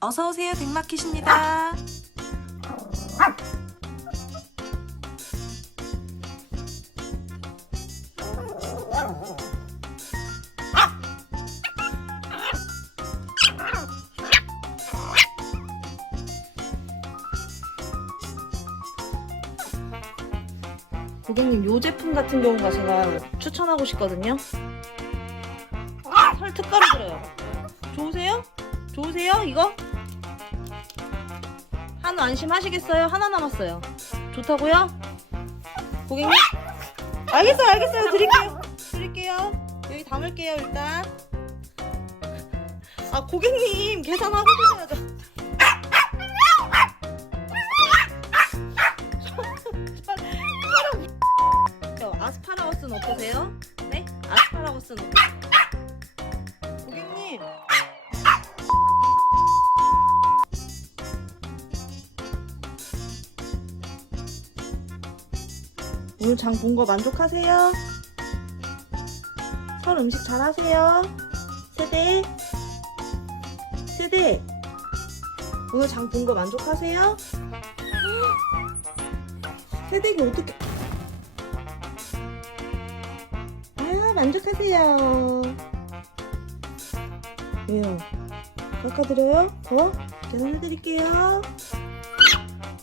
어서 오세요 댕마켓입니다. 고객님 요 제품 같은 경우가 제가 추천하고 싶거든요. 설 특가로 들어요. 좋으세요? 좋으세요? 이거? 한우 안심하시겠어요? 하나 남았어요. 좋다고요? 고객님? 알겠어요, 알겠어요. 드릴게요. 드릴게요. 여기 담을게요, 일단. 아, 고객님 계산하고 드셔야죠. 저 아스파라거스는 어떠세요? 네? 아스파라거스는 어떠세요? 오늘 장 본 거 만족하세요? 설 음식 잘 하세요? 세대 세대 오늘 장 본 거 만족하세요? 세대기 어떻게 아, 만족하세요. 왜요? 깎아드려요? 더? 계산해드릴게요.